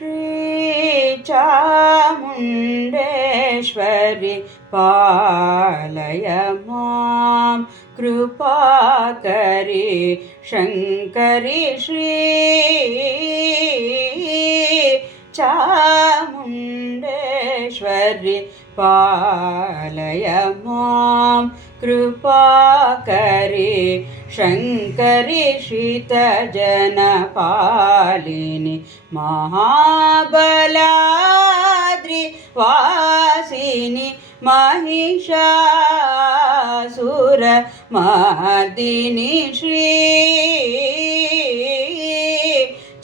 श्रीचामुण्डेश्वरि पालय मां कृपाकरि शङ्करि श्री चामुण्डेश्वरि पालय मां कृपाकरि शङ्करि श्रितजनपालिनि महाबलाद्रिवासिनि महिषासुरमर्दिनि श्री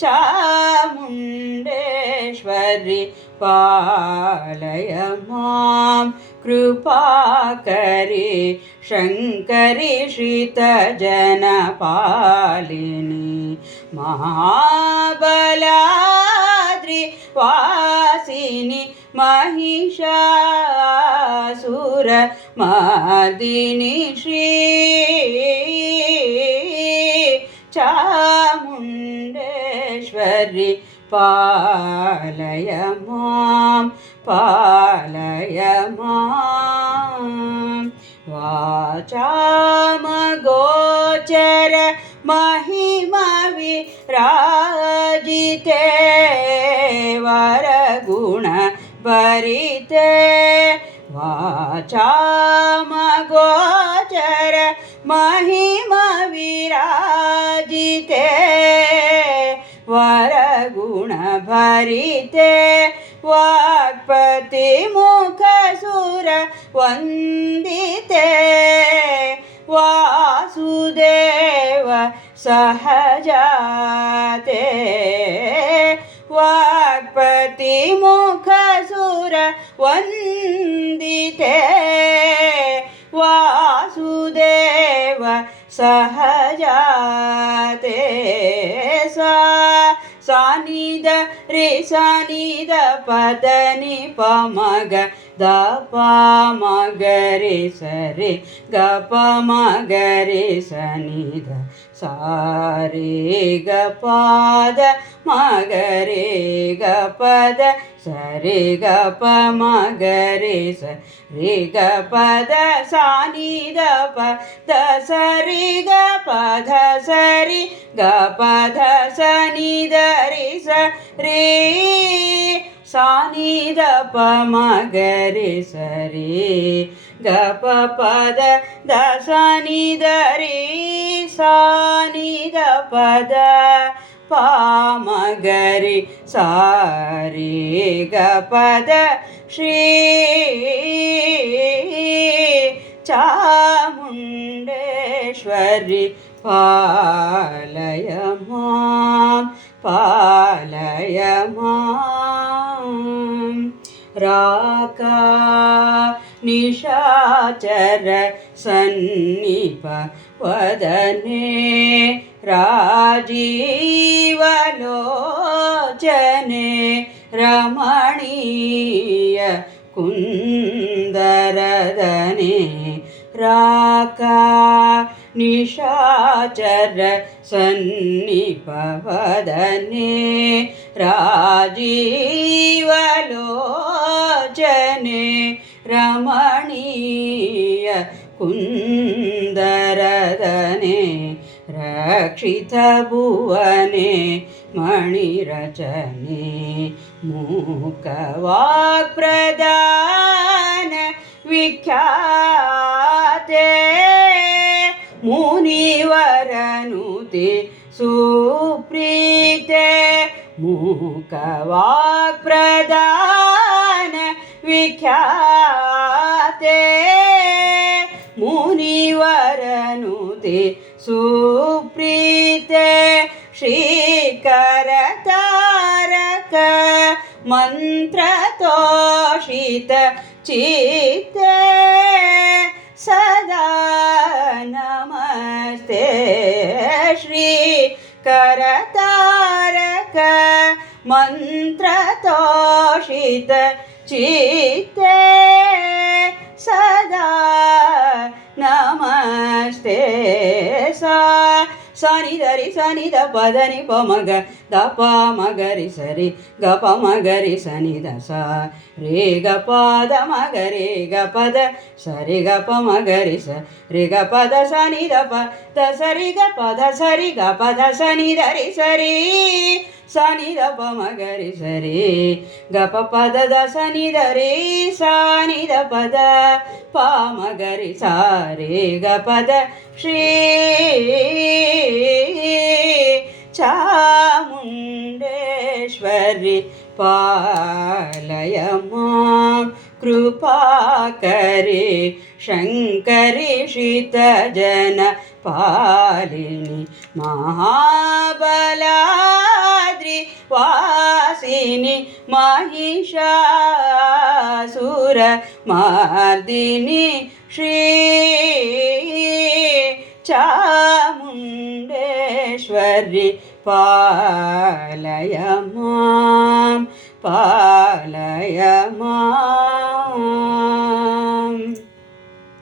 चामुण्डेश्वरि पालय मां कृपाकरि शङ्करि श्रितजनपालिनि महाबलाद्रिवासिनि महिषासुरमर्दिनि श्री चामुण्डेश्वरि पालय मां पालय मां। वाचामगोचर महिमविराजिते वरगुणभरिते वाचामगोचर महिमविराजिते वरगुणभरिते वाक्पतिमुखसुर वन्दिते वासुदेव सहजाते ವಂದಿತೆ ವಾಸುದೇವ ಸಹಜತೆ ಸಾ ಸಾನಿದ ರೇ ಸಾನಿದ ಪದನಿ ಪಮಗ ದ ಪಮಗ ರೇ ಸರಿ ಗ ಪಮಗ ರೇ ಸನಿದ ಸಾರೇ ಗ ಪಾದ पद सरे ग प मगरे स रे ग पद सानि द प द सरि ग पध सरि ग पध सनि द रे स रे सानि द प मगरे पामगरि सारे गपद श्री चामुण्डेश्वरि पालय मां पालय मां। राका निशाचर सन्निप वदने राजीवलोचने रमणीय कुन्दरदने राका निशाचर सन्निपवदने राजीवलोचने रमणीय കുന്ദരതനെ രക്ഷിത ഭുവനെ മണിരചനെ മൂക്കവാക്പ്രദാന വിഖ്യാതെ മുനിവരനുതി സുപ്രീതെ മൂക്കവാക്പ്രദാന വിഖ്യാ मुनिवरनुते सुप्रीते श्रीकरतारक मन्त्रतोषित चित्ते सदा नमस्ते श्रीकरतारक मन्त्रतोषित चित्ते గరి దరి సని ద పదని పమగ ద మగరి సరి గ మగరి సని ద స రే గ పద మగరి గ పద సరి గ ప మగరి స. రి గ పద సని ద ప ద సరి గ పద సరి గ పద సని దరి సరి. సని ద ప మగరి సరి గ ప పద ద సని దరి సని ద పద ప మగరి సారి గ పద శ్రీ చాముండేశ్వరి పాలయ మాం కృపాకరి శంకరి శితజన పాలిని మహాబలాద్రి வாசினி மகிஷாசுர மாதினி ஸ்ரீ சாமுண்டேஸ்வரி பாலயமாம் பாலயமாம்.